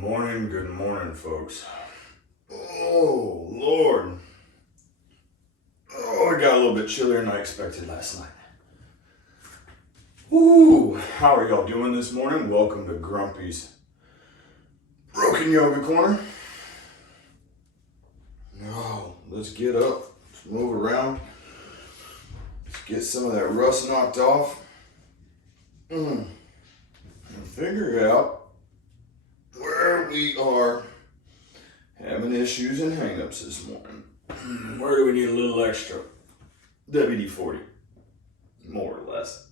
Good morning, folks. Oh, Lord. Oh, it got a little bit chillier than I expected last night. Ooh, how are y'all doing this morning? Welcome to Grumpy's Broken Yoga Corner. Oh, let's get up. Let's move around. Let's get some of that rust knocked off. And figure out where we are having issues and hangups this morning. Where do we need a little extra WD-40? More or less.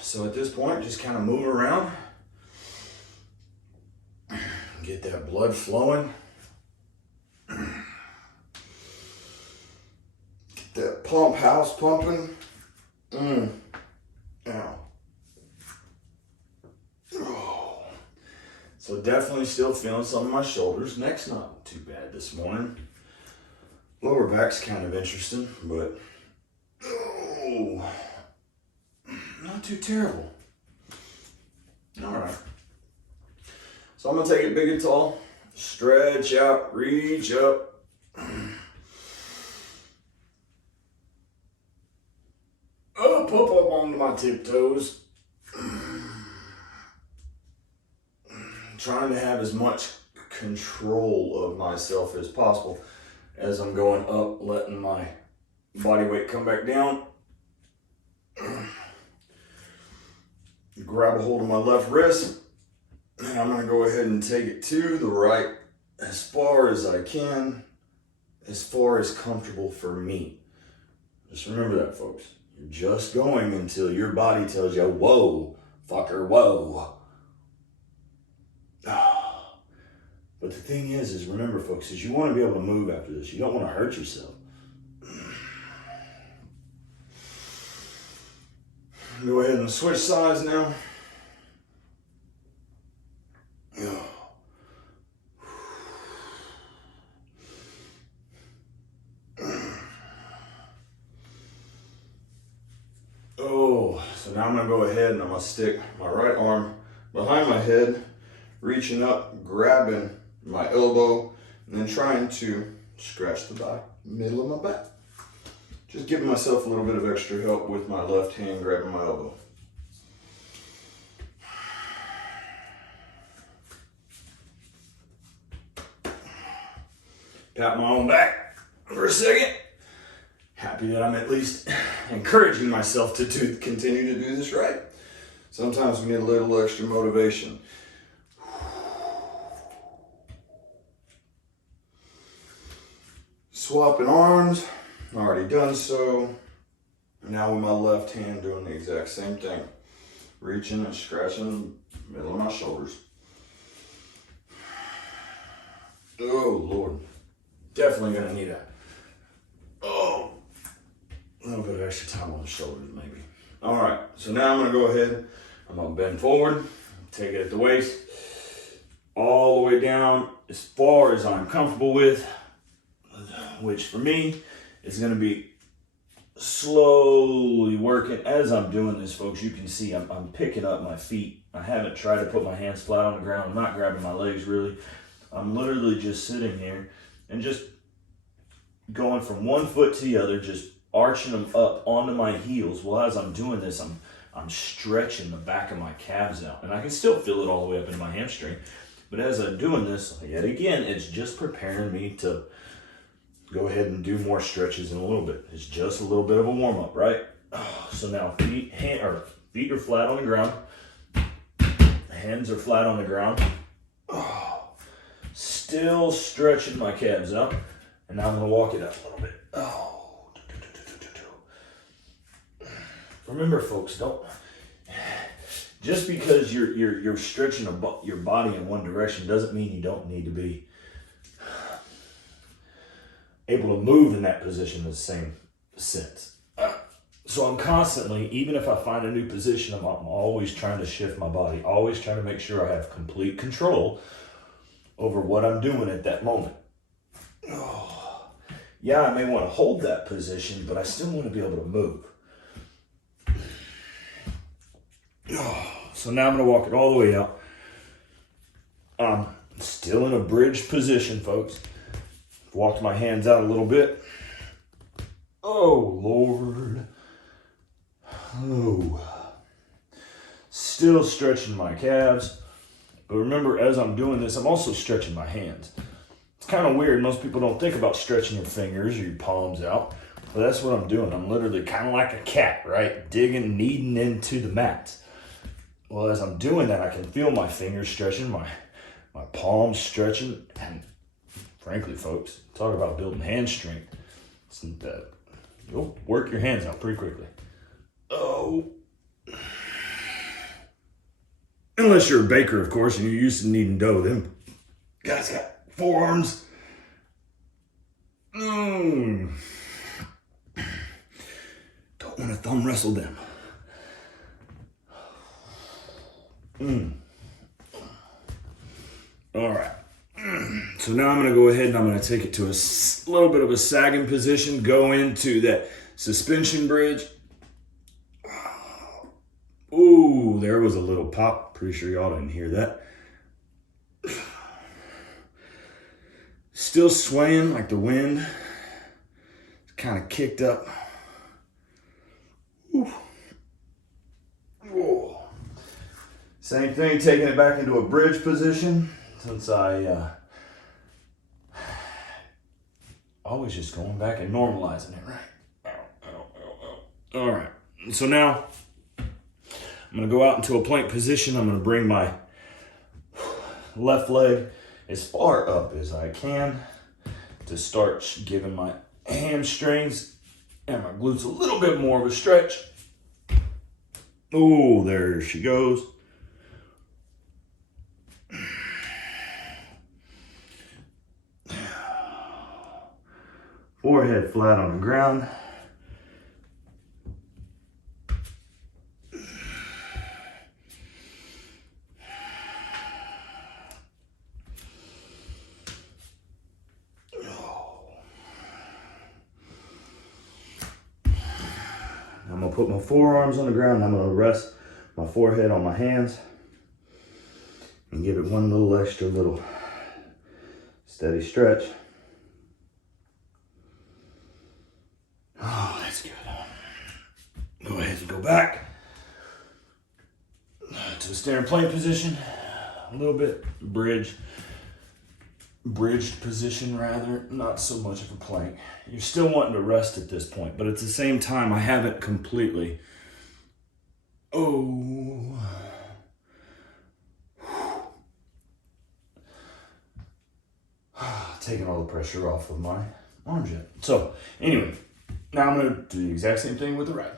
So at this point, just kind of move around. Get that blood flowing. Get that pump house pumping. Ow. Oh. So definitely still feeling some of my shoulders. Neck's not too bad this morning. Lower back's kind of interesting, but not too terrible. All right. So I'm gonna take it big and tall, stretch out, reach up. Up onto my tiptoes. Trying to have as much control of myself as possible as I'm going up, letting my body weight come back down. Grab a hold of my left wrist, and I'm gonna go ahead and take it to the right as far as I can, as far as comfortable for me. Just remember that, folks. You're just going until your body tells you, whoa, fucker, whoa. But the thing is remember, folks, is you want to be able to move after this. You don't want to hurt yourself. Go ahead and switch sides now. So now I'm going to go ahead and I'm going to stick my right arm behind my head, reaching up, grabbing my elbow, and then trying to scratch the middle of my back. Just giving myself a little bit of extra help with my left hand grabbing my elbow. Pat my own back for a second. Happy that I'm at least encouraging myself to continue to do this right. Sometimes we need a little extra motivation. Swapping arms, already done so. Now with my left hand doing the exact same thing. Reaching and scratching the middle of my shoulders. Oh, Lord. Definitely gonna need a little bit of extra time on the shoulders, maybe. All right, so now I'm gonna go ahead, I'm gonna bend forward, take it at the waist, all the way down as far as I'm comfortable with, which for me is gonna be slowly working. As I'm doing this, folks, you can see I'm picking up my feet. I haven't tried to put my hands flat on the ground. I'm not grabbing my legs really. I'm literally just sitting here and just going from one foot to the other, just arching them up onto my heels. Well, as I'm doing this, I'm stretching the back of my calves out, and I can still feel it all the way up into my hamstring. But as I'm doing this, yet again, it's just preparing me to go ahead and do more stretches in a little bit. It's just a little bit of a warm up, right? So now feet are flat on the ground. Hands are flat on the ground. Still stretching my calves out, and now I'm gonna walk it up a little bit. Remember, folks, don't just because you're stretching your body in one direction doesn't mean you don't need to be able to move in that position in the same sense. So I'm constantly, even if I find a new position, I'm always trying to shift my body, always trying to make sure I have complete control over what I'm doing at that moment. Yeah, I may want to hold that position, but I still want to be able to move. So now I'm gonna walk it all the way out. I'm still in a bridge position, folks. Walked my hands out a little bit. Oh, Lord. Oh. Still stretching my calves. But remember, as I'm doing this, I'm also stretching my hands. It's kind of weird. Most people don't think about stretching your fingers or your palms out. But that's what I'm doing. I'm literally kind of like a cat, right? Digging, kneading into the mats. Well, as I'm doing that, I can feel my fingers stretching, my palms stretching. And frankly, folks, talk about building hand strength. You'll work your hands out pretty quickly. Oh. Unless you're a baker, of course, and you're used to kneading dough. Them guys got forearms. Don't want to thumb wrestle them. All right. So now I'm going to go ahead and I'm going to take it to a little bit of a sagging position, go into that suspension bridge. Ooh, there was a little pop. Pretty sure y'all didn't hear that. Still swaying like the wind. Kind of kicked up. Ooh. Whoa. Same thing, taking it back into a bridge position. Since I always just going back and normalizing it, right? All right, so now I'm gonna go out into a plank position. I'm gonna bring my left leg as far up as I can to start giving my hamstrings and my glutes a little bit more of a stretch. Oh, there she goes. Forehead flat on the ground. I'm gonna put my forearms on the ground. I'm gonna rest my forehead on my hands and give it one little extra little steady stretch. Oh, that's good. Go ahead and go back to the standing plank position. A little bit bridged position rather, not so much of a plank. You're still wanting to rest at this point, but at the same time, I haven't completely. Oh. Taking all the pressure off of my arms yet. So anyway, now I'm gonna do the exact same thing with the right.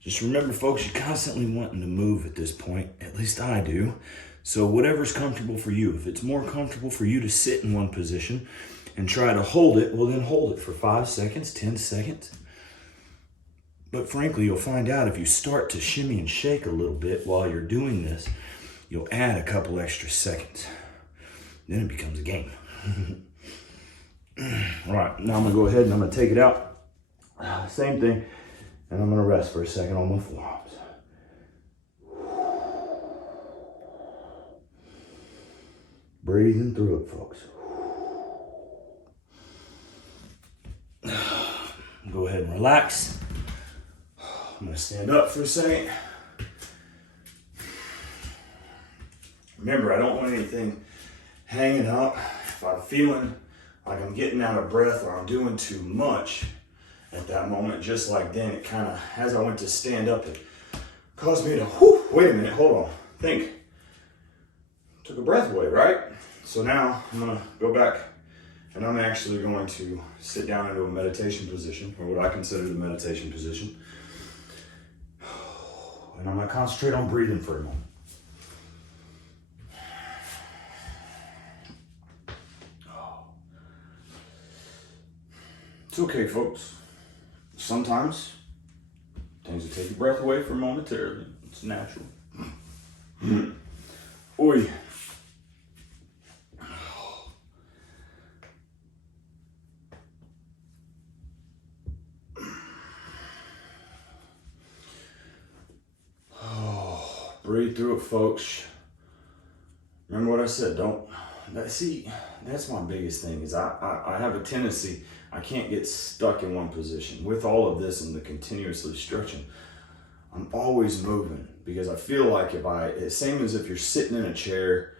Just remember, folks, you're constantly wanting to move at this point. At least I do. So whatever's comfortable for you. If it's more comfortable for you to sit in one position and try to hold it, well then hold it for 5 seconds, 10 seconds. But frankly, you'll find out if you start to shimmy and shake a little bit while you're doing this, you'll add a couple extra seconds. Then it becomes a game. All right, now I'm gonna go ahead and I'm gonna take it out. Same thing. And I'm gonna rest for a second on my forearms. Breathing through it, folks. Go ahead and relax. I'm gonna stand up for a second. Remember, I don't want anything hanging up. If I'm feeling like I'm getting out of breath or I'm doing too much at that moment, just like then, it kind of, as I went to stand up, it caused me to, wait a minute, hold on, think. Took a breath away, right? So now I'm gonna go back and I'm actually going to sit down into a meditation position, or what I consider the meditation position. And I'm gonna concentrate on breathing for a moment. It's okay, folks. Sometimes things will take your breath away for momentarily. It's natural. Oi. breathe through it, folks. Remember what I said, that's my biggest thing is I have a tendency, I can't get stuck in one position. With all of this and the continuously stretching, I'm always moving because I feel like it's same as if you're sitting in a chair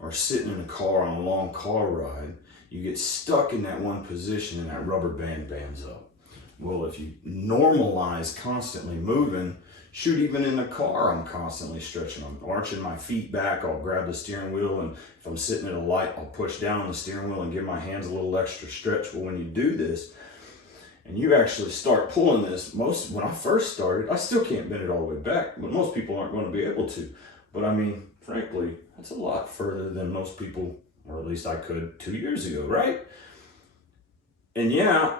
or sitting in a car on a long car ride, you get stuck in that one position and that rubber band bands up. Well, if you normalize constantly moving, shoot, even in the car, I'm constantly stretching. I'm arching my feet back. I'll grab the steering wheel, and if I'm sitting at a light, I'll push down on the steering wheel and give my hands a little extra stretch. Well, when you do this, and you actually start pulling this, when I first started, I still can't bend it all the way back, but most people aren't going to be able to. But I mean, frankly, that's a lot further than most people, or at least I could 2 years ago, right? And yeah,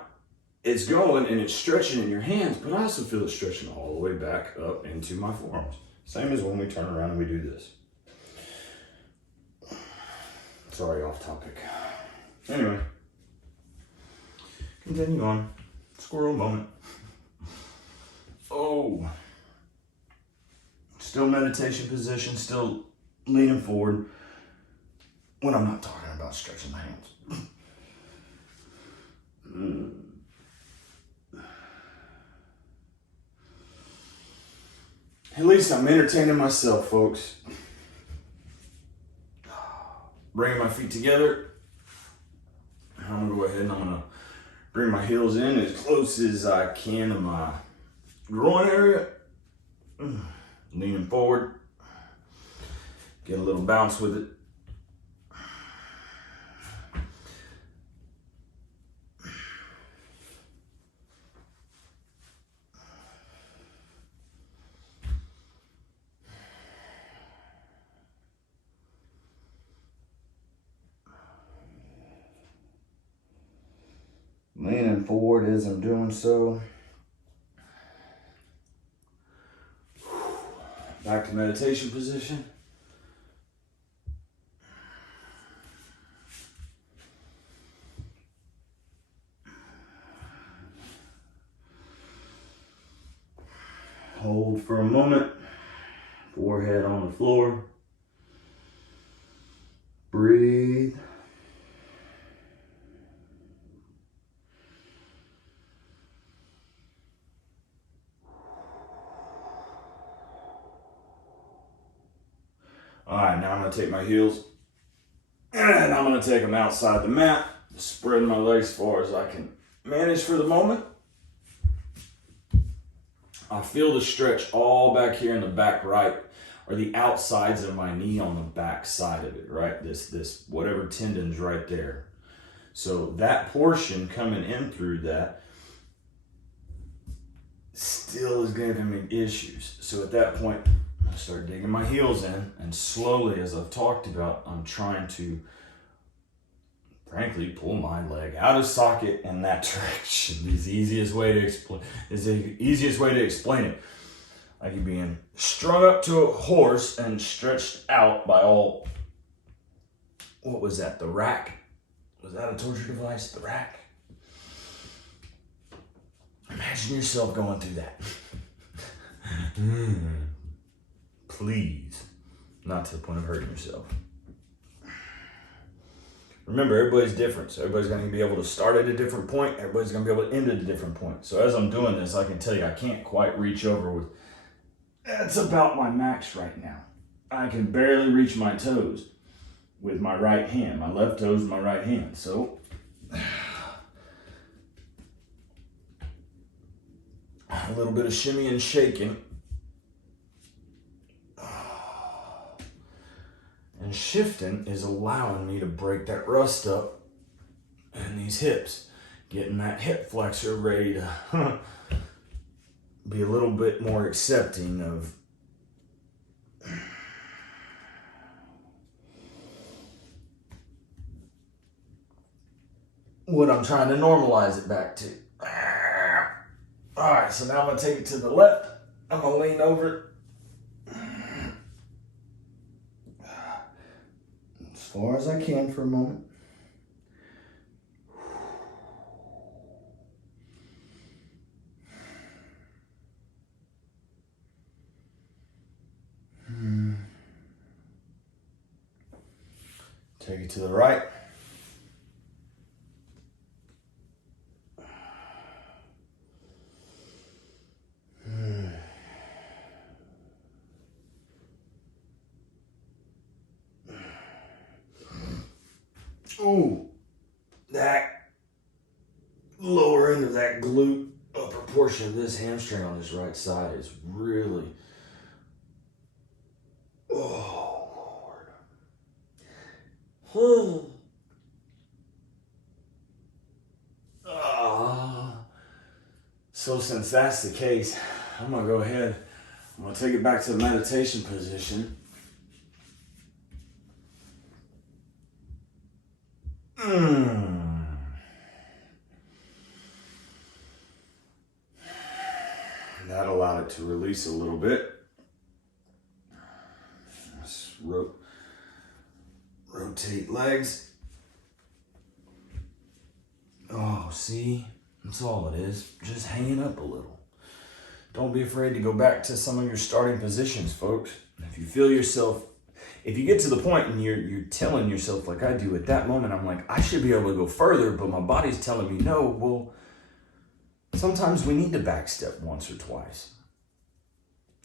it's going and it's stretching in your hands, but I also feel it stretching all the way back up into my forearms. Same as when we turn around and we do this. Sorry, off topic. Anyway, continue on. Squirrel moment. Oh, still meditation position, still leaning forward when I'm not talking about stretching my hands. At least I'm entertaining myself, folks. Bringing my feet together. I'm gonna go ahead and I'm gonna bring my heels in as close as I can to my groin area. Leaning forward. Get a little bounce with it. Leaning forward as I'm doing so. Back to meditation position. Hold for a moment. Forehead on the floor. Breathe. All right, now I'm gonna take my heels and I'm gonna take them outside the mat, spreading my legs as far as I can manage for the moment. I feel the stretch all back here in the back right, or the outsides of my knee on the back side of it, right? This whatever tendon's right there. So that portion coming in through that still is giving me issues. So at that point, I start digging my heels in, and slowly, as I've talked about, I'm trying to, frankly, pull my leg out of socket in that direction. Is the easiest way to explain it. Like you're being strung up to a horse and stretched out by all, what was that, the rack? Was that a torture device, the rack? Imagine yourself going through that. Please, not to the point of hurting yourself. Remember, everybody's different, so everybody's going to be able to start at a different point. Everybody's going to be able to end at a different point. So as I'm doing this, I can tell you I can't quite reach over with, that's about my max right now. I can barely reach my toes with my right hand, my left toes with my right hand. So a little bit of shimmy and shaking. And shifting is allowing me to break that rust up in these hips, getting that hip flexor ready to be a little bit more accepting of what I'm trying to normalize it back to. All right, so now I'm gonna take it to the left. I'm gonna lean over it. As far as I can for a moment. Take it to the right. Oh, that lower end of that glute, upper portion of this hamstring on this right side is really, oh Lord. So since that's the case, I'm gonna go ahead, I'm gonna take it back to the meditation position. That allowed it to release a little bit. Let's rotate legs. Oh, see, that's all it is. Just hanging up a little. Don't be afraid to go back to some of your starting positions, folks. If you feel yourself, if you get to the point and you're telling yourself, like I do at that moment, I'm like, I should be able to go further, but my body's telling me no. Well, sometimes we need to back step once or twice.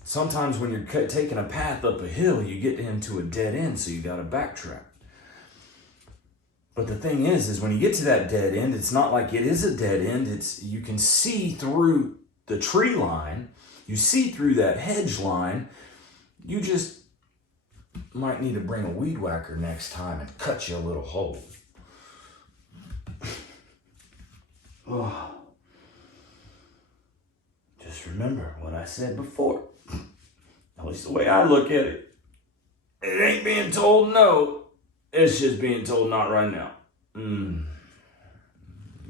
Sometimes when you're taking a path up a hill, you get into a dead end, so you got to backtrack. But the thing is when you get to that dead end, it's not like it is a dead end. It's, you can see through the tree line, you see through that hedge line. You just might need to bring a weed whacker next time and cut you a little hole. Oh. Just remember what I said before. At least the way I look at it. It ain't being told no. It's just being told not right now. You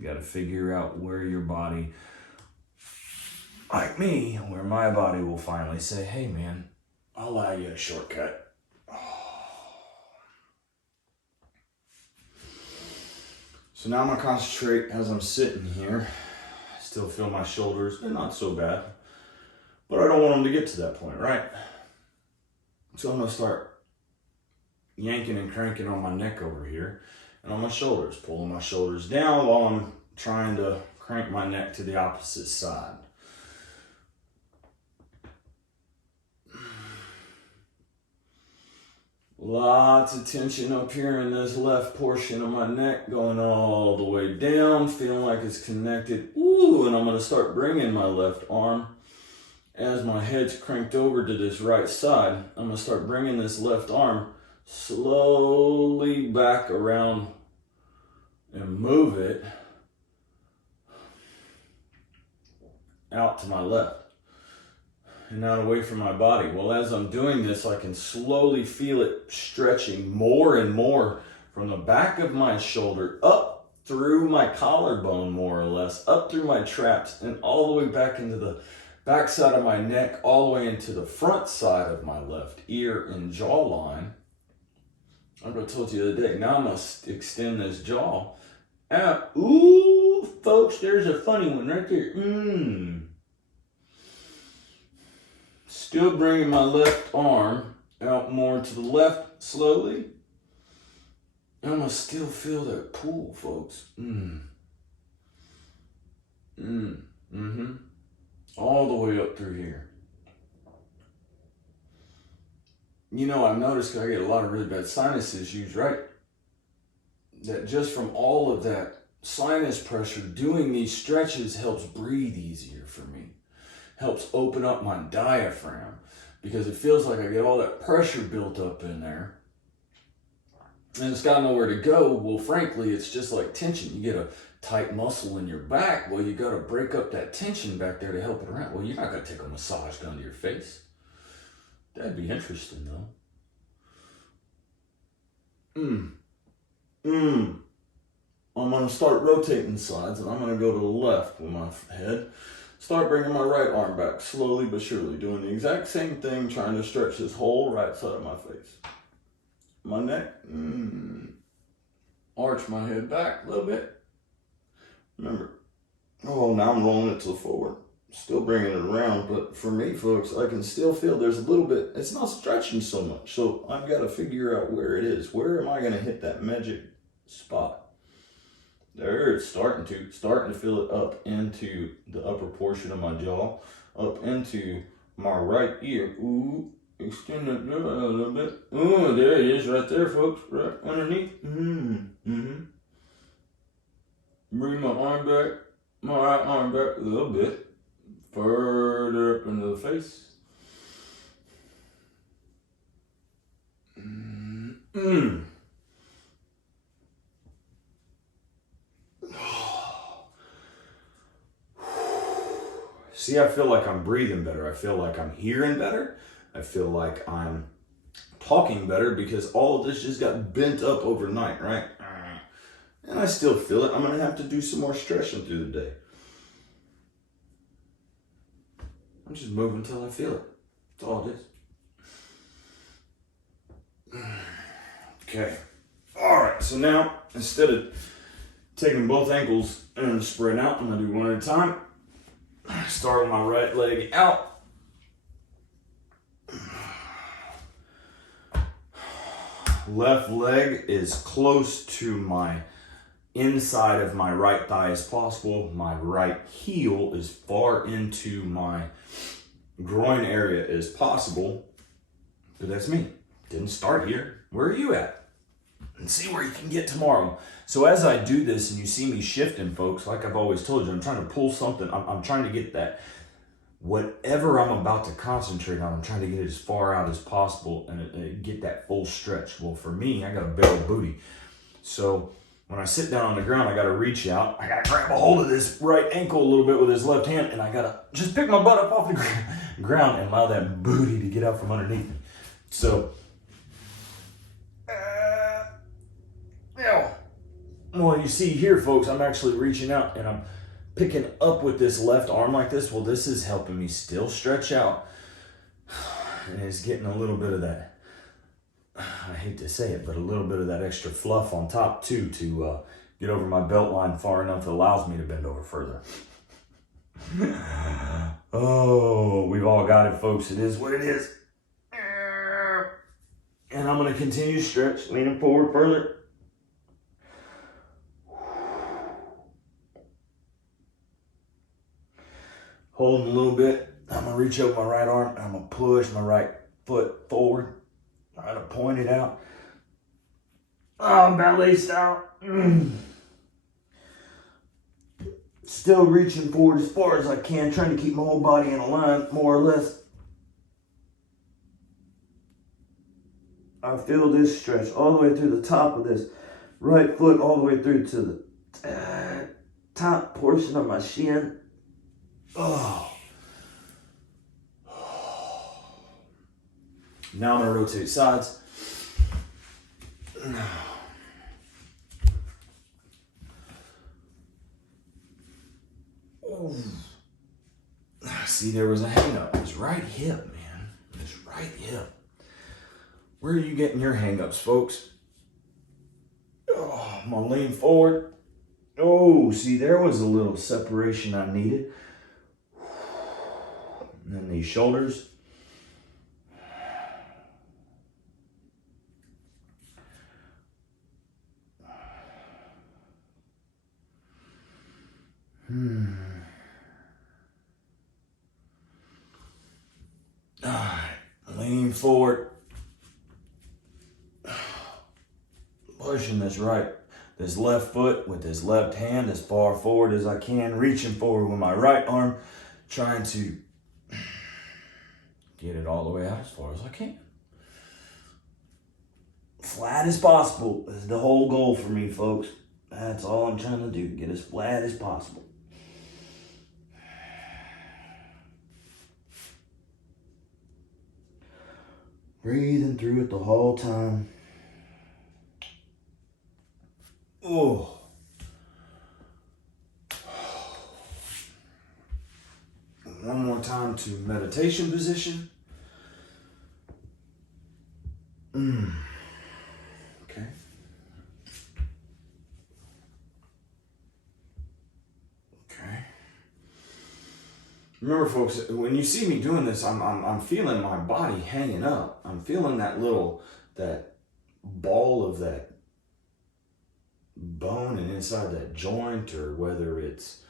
gotta figure out where your body, like me, where my body will finally say, hey man, I'll allow you a shortcut. So now I'm gonna concentrate as I'm sitting here. I still feel my shoulders, they're not so bad, but I don't want them to get to that point, right? So I'm gonna start yanking and cranking on my neck over here and on my shoulders, pulling my shoulders down while I'm trying to crank my neck to the opposite side. Lots of tension up here in this left portion of my neck, going all the way down, feeling like it's connected. Ooh, and I'm gonna start bringing my left arm as my head's cranked over to this right side. I'm gonna start bringing this left arm slowly back around and move it out to my left and out away from my body. Well, as I'm doing this, I can slowly feel it stretching more and more from the back of my shoulder up through my collarbone, more or less, up through my traps and all the way back into the back side of my neck, all the way into the front side of my left ear and jawline. I told you the other day, now I'm going to extend this jaw out. Ooh, folks, there's a funny one right there. Still bringing my left arm out more to the left slowly. And I'm going to still feel that pull, folks. All the way up through here. You know, I've noticed I get a lot of really bad sinus issues, right? That just from all of that sinus pressure, doing these stretches helps breathe easier for me. Helps open up my diaphragm because it feels like I get all that pressure built up in there and it's got nowhere to go. Well, frankly, it's just like tension. You get a tight muscle in your back. Well, you got to break up that tension back there to help it around. Well, you're not going to take a massage gun to your face. That'd be interesting, though. I'm going to start rotating the sides, and I'm going to go to the left with my head. Start bringing my right arm back, slowly but surely, doing the exact same thing, trying to stretch this whole right side of my face. My neck, arch my head back a little bit. Remember, oh, now I'm rolling it to the forward. Still bringing it around, but for me, folks, I can still feel there's a little bit, it's not stretching so much. So I've got to figure out where it is. Where am I going to hit that magic spot? There, it's starting to feel it up into the upper portion of my jaw, up into my right ear. Ooh, extend that a little bit. Ooh, there it is right there, folks, right underneath. Bring my arm back, my right arm back a little bit. Further up into the face. See, I feel like I'm breathing better. I feel like I'm hearing better. I feel like I'm talking better because all of this just got bent up overnight, right? And I still feel it. I'm going to have to do some more stretching through the day. I'm just moving until I feel it. That's all it is. Okay. All right. So now, instead of taking both ankles and spreading out, I'm going to do one at a time. Start with my right leg out. Left leg is close to my inside of my right thigh as possible. My right heel as far into my groin area as possible. But that's me. Didn't start here. Where are you at? And see where you can get tomorrow. So as I do this and you see me shifting, folks, like I've always told you, I'm trying to pull something. I'm trying to get that, whatever I'm about to concentrate on, I'm trying to get it as far out as possible and get that full stretch. Well, for me, I got a big old booty. So when I sit down on the ground, I got to reach out. I got to grab a hold of this right ankle a little bit with this left hand, and I got to just pick my butt up off the ground and allow that booty to get out from underneath me. So, well, you see here, folks, I'm actually reaching out and I'm picking up with this left arm like this. Well, this is helping me still stretch out. And it's getting a little bit of that, I hate to say it, but a little bit of that extra fluff on top too, to get over my belt line far enough that allows me to bend over further. Oh, we've all got it, folks. It is what it is. And I'm going to continue to stretch, leaning forward further. Holding a little bit. I'm going to reach over my right arm and I'm going to push my right foot forward. Try to point it out. Oh, ballet style. Still reaching forward as far as I can, trying to keep my whole body in a line, more or less. I feel this stretch all the way through the top of this right foot, all the way through to the top portion of my shin. Oh. Now I'm going to rotate sides. Oh. See, there was a hang up. This right hip, man. This right hip. Where are you getting your hang ups, folks? Oh, I'm going to lean forward. Oh, see, there was a little separation I needed. And then these shoulders. All right, lean forward. Pushing this left foot with this left hand as far forward as I can, reaching forward with my right arm, trying to get it all the way out as far as I can. Flat as possible is the whole goal for me, folks. That's all I'm trying to do, get as flat as possible. Breathing through it the whole time. Oh. One more time to meditation position. Okay. Okay. Remember, folks, when you see me doing this, I'm feeling my body hanging up. I'm feeling that ball of that bone and inside that joint, or whether it's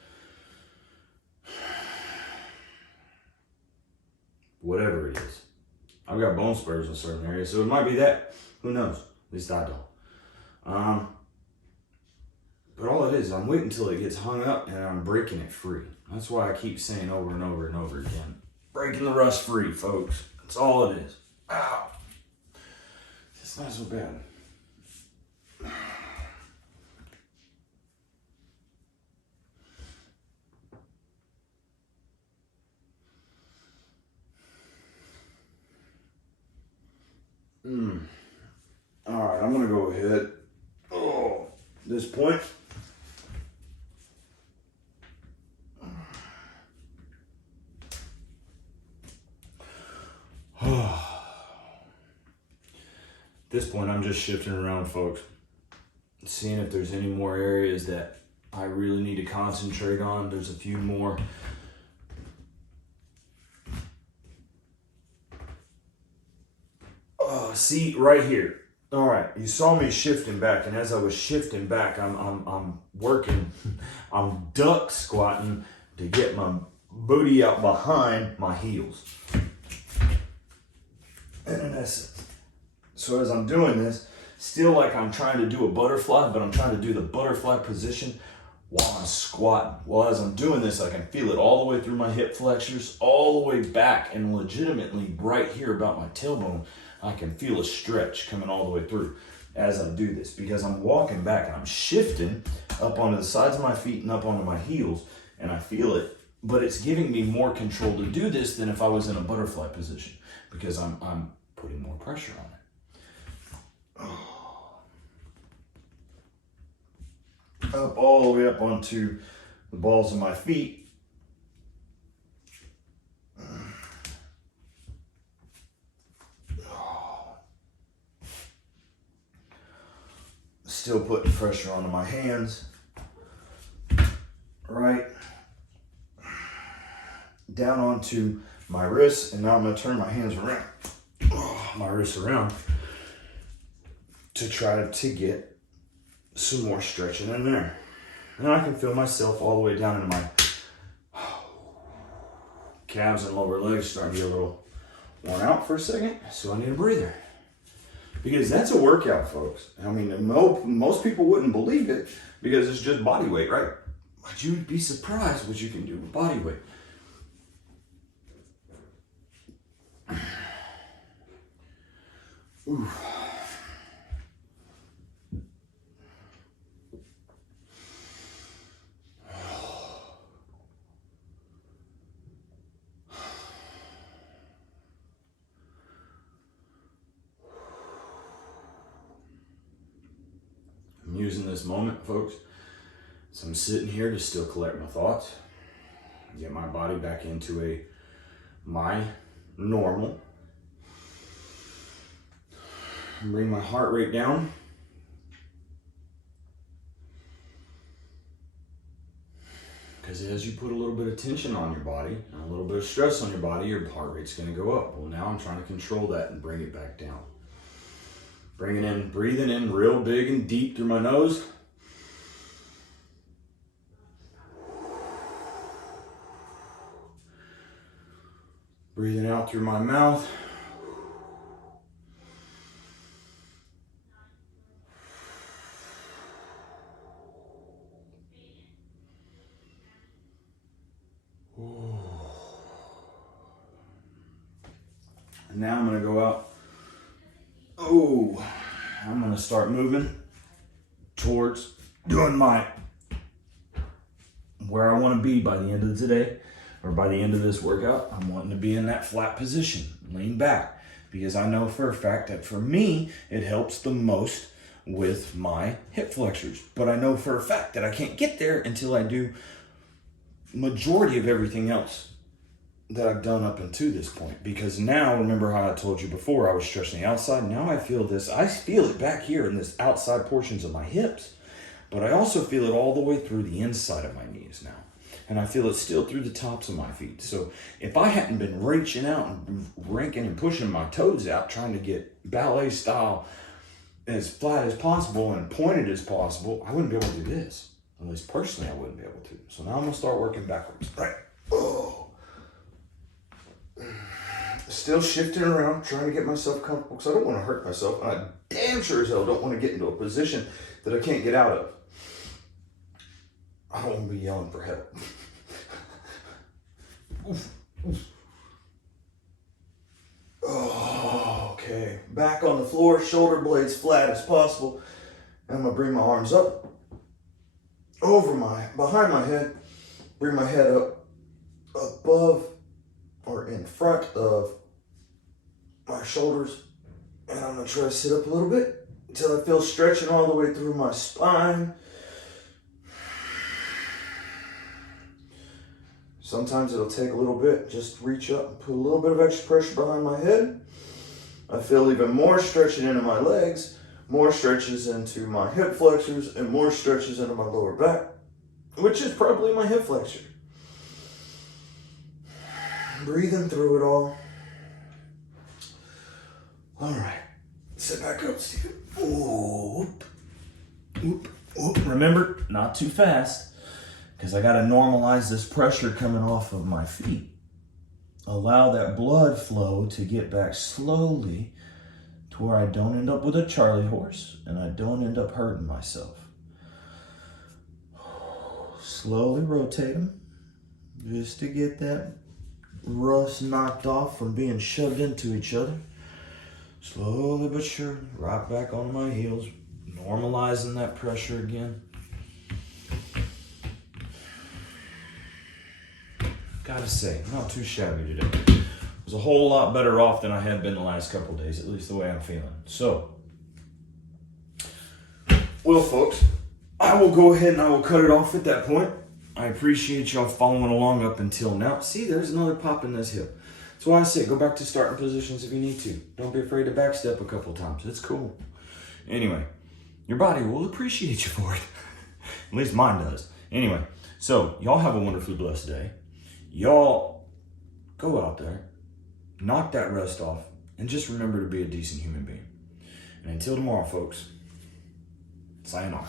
whatever it is. I've got bone spurs in certain areas, so it might be that. Who knows? At least I don't. But all it is, I'm waiting until it gets hung up and I'm breaking it free. That's why I keep saying over and over and over again, breaking the rust free, folks. That's all it is. Ow. It's not so bad. All right, I'm gonna go ahead. Oh, at this point. At this point, I'm just shifting around, folks, seeing if there's any more areas that I really need to concentrate on. There's a few more. See right here. All right, you saw me shifting back, and as I was shifting back, I'm working. I'm duck squatting to get my booty out behind my heels. And in essence, so as I'm doing this, still like I'm trying to do a butterfly, but I'm trying to do the butterfly position while I'm squatting. Well, as I'm doing this, I can feel it all the way through my hip flexors, all the way back, and legitimately right here about my tailbone, I can feel a stretch coming all the way through as I do this, because I'm walking back and I'm shifting up onto the sides of my feet and up onto my heels, and I feel it, but it's giving me more control to do this than if I was in a butterfly position, because I'm putting more pressure on it. Up all the way up onto the balls of my feet. Still putting pressure onto my hands. Right. Down onto my wrists, and now I'm going to turn my hands around. My wrists around to try to get some more stretching in there. And I can feel myself all the way down into my calves and lower legs starting to get a little worn out for a second, so I need a breather. Because that's a workout, folks. I mean, most people wouldn't believe it because it's just body weight, right? But you'd be surprised what you can do with body weight. Ooh. I'm using this moment, folks, so I'm sitting here to still collect my thoughts, get my body back into my normal, bring my heart rate down, because as you put a little bit of tension on your body and a little bit of stress on your body, your heart rate's going to go up. Well, now I'm trying to control that and bring it back down. Bringing in, breathing in real big and deep through my nose. Breathing out through my mouth. And now I'm going to go out. I'm going to start moving towards doing where I want to be by the end of today, or by the end of this workout. I'm wanting to be in that flat position, lean back, because I know for a fact that for me, it helps the most with my hip flexors. But I know for a fact that I can't get there until I do majority of everything else that I've done up until this point. Because now, remember how I told you before, I was stretching the outside. Now I feel this, I feel it back here in this outside portions of my hips, but I also feel it all the way through the inside of my knees now. and I feel it still through the tops of my feet. So if I hadn't been reaching out and ranking and pushing my toes out, trying to get ballet style as flat as possible and pointed as possible, I wouldn't be able to do this. At least personally, I wouldn't be able to. So now I'm gonna start working backwards. Right. Oh. Still shifting around, trying to get myself comfortable because I don't want to hurt myself. And I damn sure as hell don't want to get into a position that I can't get out of. I don't want to be yelling for help. Oof, oof. Oh, okay. Back on the floor, shoulder blades flat as possible. I'm gonna bring my arms up, behind my head, bring my head up above or in front of my shoulders. And I'm gonna try to sit up a little bit until I feel stretching all the way through my spine. Sometimes it'll take a little bit, just reach up and put a little bit of extra pressure behind my head. I feel even more stretching into my legs, more stretches into my hip flexors, and more stretches into my lower back, which is probably my hip flexor. Breathing through it all. All right, sit back up, Steve. Oop, oop, oop. Remember, not too fast, because I got to normalize this pressure coming off of my feet. Allow that blood flow to get back slowly to where I don't end up with a Charlie horse and I don't end up hurting myself. Slowly rotate them just to get that rust knocked off from being shoved into each other. Slowly but surely, right back onto my heels, normalizing that pressure again. Gotta say, not too shabby today. Was a whole lot better off than I had been the last couple of days, at least the way I'm feeling. So, well, folks, I will go ahead and I will cut it off at that point. I appreciate y'all following along up until now. See, there's another pop in this hip. That's why I say go back to starting positions if you need to. Don't be afraid to backstep a couple times. It's cool. Anyway, your body will appreciate you for it. At least mine does. Anyway, so y'all have a wonderfully blessed day. Y'all go out there, knock that rust off, and just remember to be a decent human being. And until tomorrow, folks, sayonara.